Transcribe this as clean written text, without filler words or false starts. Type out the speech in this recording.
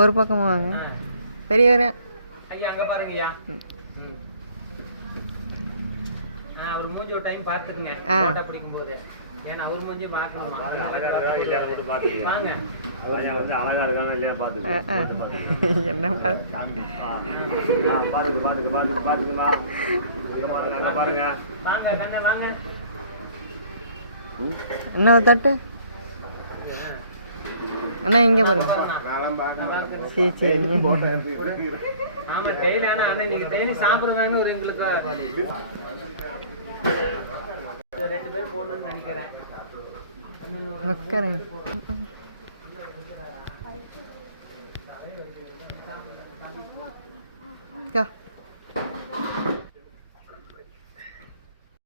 ஒரு பக்கமா வாங்க பெரியவரே ஐயா அங்க பாருங்கய்யா. அவர் மூஞ்சி ஒரு டைம் பாத்துக்குங்க போட்டா பிடிக்கும் போது. ஏன்னா அவர் மூஞ்சி பாக்கணுமா? வாங்க அழகா இருக்காங்க இல்லையா பாத்துங்க பாருங்க. வாங்க கண்ணே வாங்க. என்ன தட்டு அண்ணா இங்க ஆமா டெய்லி. ஆனா நீங்க டெய்லி சாப்பிடுறாங்க ஒரு எங்களுக்கு 2 பேர் போடணும்னு நினைக்கிறேன்.